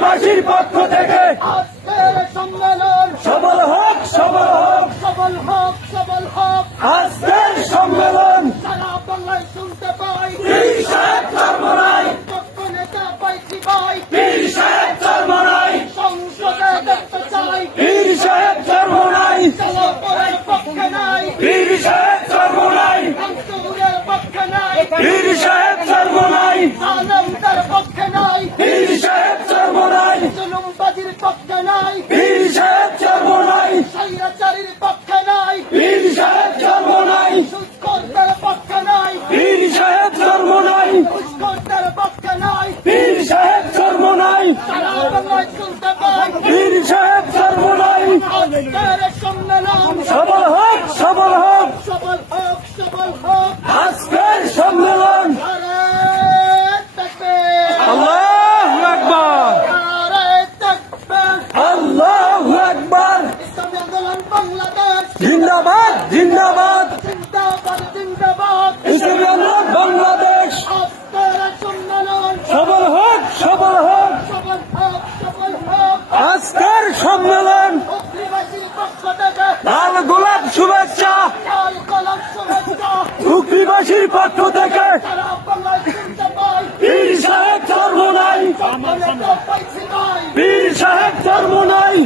কুকরিবাসীর পক্ষ থেকে আজকের সম্মেলন সফল হোক, সফল হোক, সফল হোক, সফল হোক। আজকের সম্মেলন সারা বাংলায় শুনতে পাই পীর সাহেব চরমোনাই, পক্ষ নেতা পাইছি ভাই, পীর সাহেব চরমোনাই, সংসদে দেখতে চাই পীর সাহেব চরমোনাই, চলো পরের পক্ষে নাই, পীর সাহেব চরমোনাই, ভাঙচুরের পক্ষে নাই, পীর সাহেব চরমোনাই, আলমদের পক্ষে নাই, পীর সাহেব চরমোনাই, জুলুমবাজির পক্ষে নাই, পীর সাহেব চরমোনাই, স্বৈরাচারীর পক্ষে নাই, পীর সাহেব চরমোনাই, সুৎখোরদের পক্ষে নাই, পীর সাহেব চরমোনাই, ঘুষখোরদের পক্ষে নাই। পীর সাহেব চরমোনাই, সারা বাংলায় শুনতে পাই পীর সাহেব চরমোনাই, আজকের সম্মেলন সফল হোক, সফল হোক, সফল হোক, সফল হোক। আজকের সম্মেলন নারায়ে তাকবীর, আল্লাহু আকবার, নারায়ে তাকবীর। আল্লাহু আকবার, ইসলামী আন্দোলন বাংলাদেশ জিন্দাবাদ, জিন্দাবাদ, জিন্দাবাদ, জিন্দাবাদ। ইসলামী আন্দোলন বাংলাদেশ আজকের সম্মেলন সফল হোক, সফল হোক, সফল হোক, সফল হোক। আজকের সম্মেলন কুকরিবাসীর পক্ষ থেকে লাল গোলাপ শুভেচ্ছা, লাল গোলাপ শুভেচ্ছা। কুকরিবাসীর পক্ষ থেকে সারা বাংলায় শুনতে পাই পীর সাহেব চরমোনাই, পক্ষ নেতা পাইছি ভাই, পীর সাহেব চরমোনাই,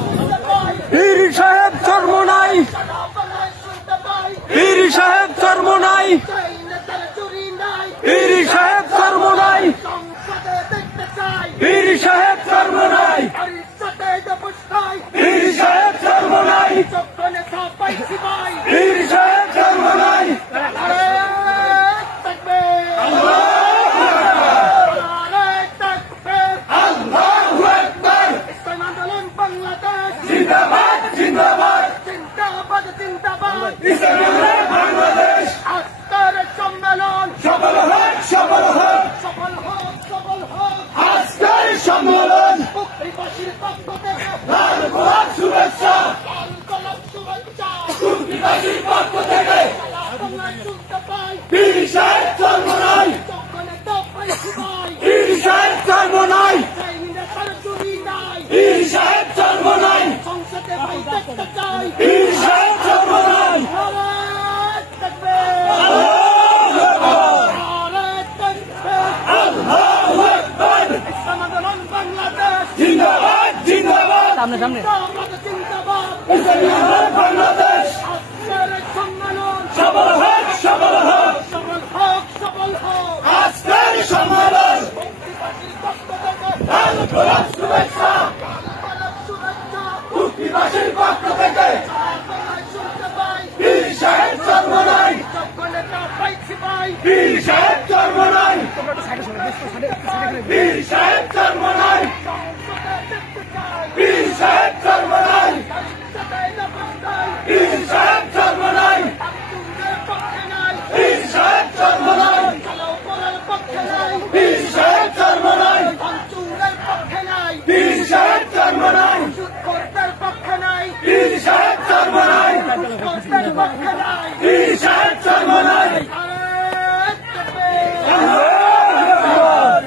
শুনতে পাই পীর সাহেব চরমোনাই, সারা বাংলায় শুনতে পাই পীর সাহেব চরমোনাই, চাই নেতার চুরি নাই, পীর সাহেব চরমোনাই, সংসদে দেখতে চাই পীর সাহেব চরমোনাই, পরিষদে বসাই পীর সাহেব চরমোনাই, পক্ষ নেতা পাইছি ভাই। পীর সাহেব চরমোনাই, নারায়ে তাকবীর, নারায়ে তাকবীর। আল্লাহু আকবার, ইসলামী আন্দোলন বাংলাদেশ জিন্দাবাদ, জিন্দাবাদ, জিন্দাবাদ, জিন্দাবাদ। ইসলামী আন্দোলন বাংলাদেশ আজকের সম্মেলন সফল হোক, সফল হোক, সফল হোক, সফল হোক। আজকের সম্মেলন কুকরিবাসীর পক্ষ থেকে লাল গোলাপ শুভেচ্ছা, লাল গোলাপ শুভেচ্ছা। কুকরিবাসীর পক্ষ থেকে সারা বাংলায় শুনতে পাই পীর সাহেব চরমোনাই, পক্ষ নেতা পাইছি ভাই, পীর সাহেব চরমোনাই, চাই নেতার চুরি নাই, পীর সাহেব চরমোনাই, সংসদে ভাই দেখতে চাই পীর সাহেব চরমোনাই, নারায়ে তাকবীর, আল্লাহু আকবার, নারায়ে তাকবীর। আল্লাহু আকবার, ইসলামী আন্দোলন বাংলাদেশ জিন্দাবাদ, জিন্দাবাদ, জিন্দাবাদ, জিন্দাবাদ। ইসলামী আন্দোলন বাংলাদেশ আজকের সম্মেলন সফল হোক, সফল হোক, সফল হোক, সফল হোক। আজকের সম্মেলন কুকরিবাসীর পক্ষ থেকে লাল গোলাপ শুভেচ্ছা, লাল গোলাপ শুভেচ্ছা। কুকরিবাসীর পক্ষ থেকে সারা বাংলায় শুনতে পাই পীর সাহেব চরমোনাই, পক্ষ নেতা পাইছি ভাই, পীর সাহেব চরমোনাই, পীর সাহেব চরমোনাই, সংসদে দেখতে চাই পীর সাহেব চরমোনাই, পরিষদে বসাই পীর সাহেব চরমোনাই, ভাঙচুরের পক্ষে নাই, পীর সাহেব চরমোনাই, চালাও করার পক্ষে নাই, পীর সাহেব চরমোনাই, ভাঙচুরের পক্ষে নাই, পীর সাহেব চরমোনাই, সুৎখোরদের পক্ষে নাই, পীর সাহেব চরমোনাই, ঘুষখোরদের পক্ষে নাই। পীর সাহেব চরমোনাই, নারায়ে তাকবীর, আল্লাহু আকবার,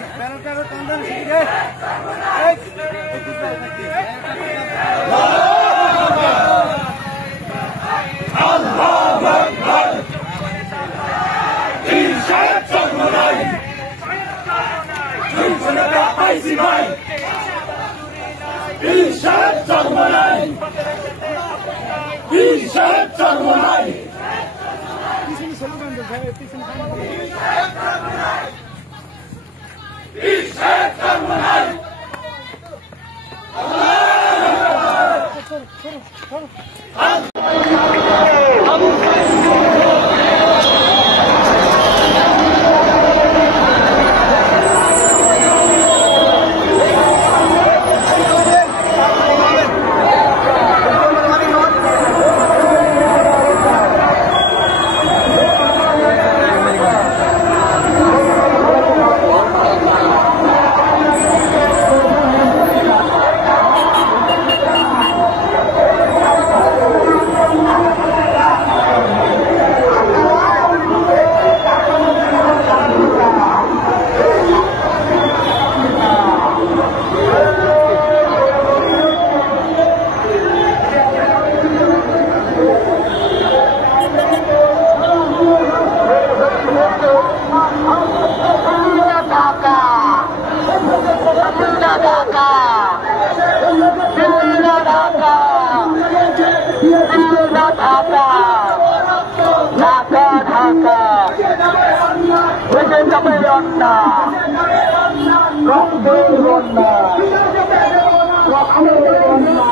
আল্লাহু আকবার, পীর সাহেব চরমোনাই, সংসদে পাইছি ভাই, পীর সাহেব চরমোনাই, পীর সাহেব চরমোনাই, পীর সাহেব চরমোনাই, রক্তের বন্যা রক্তের বন্যা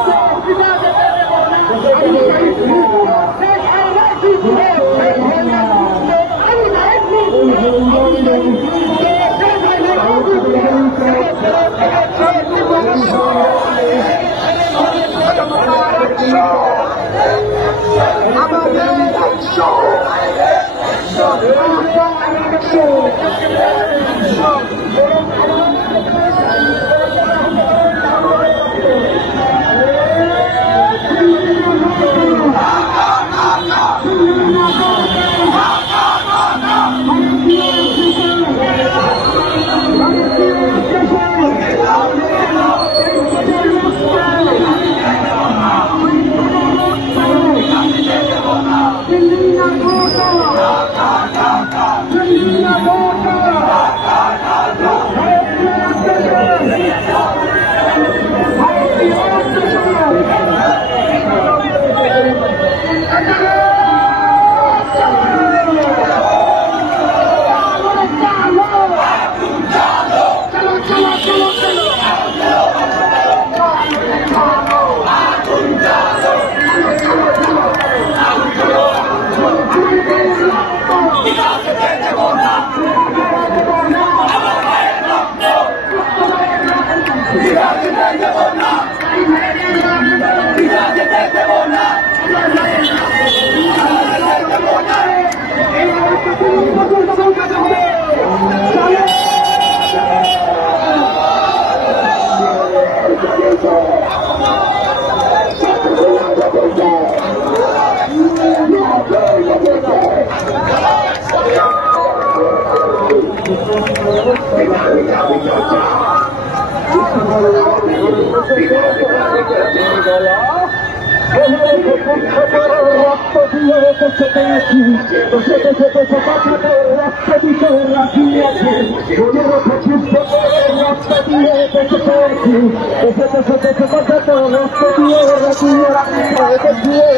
রক্ত দিয়ে রেখেছে পেয়েছি সেটে সেটে সেটাকে রক্ত দিতে রাখিয়েছে 15-25 রক্ত দিয়ে রেখেছে পেয়েছি সেটে সেটে সেটাকে রক্ত দিয়ে রাখিয়ে রাখিয়ে দিয়ে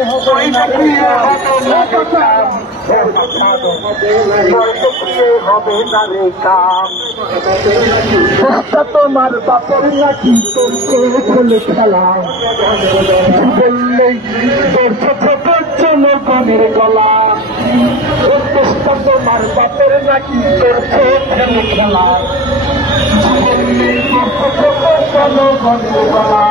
হবে না রে কাম তোমার বাপের নাকি তোকে খুলে খেলা বললেই জনগণের গলা তোমার বাপের নাকি তোর খেলে খেলা বললেই জনগণের গলা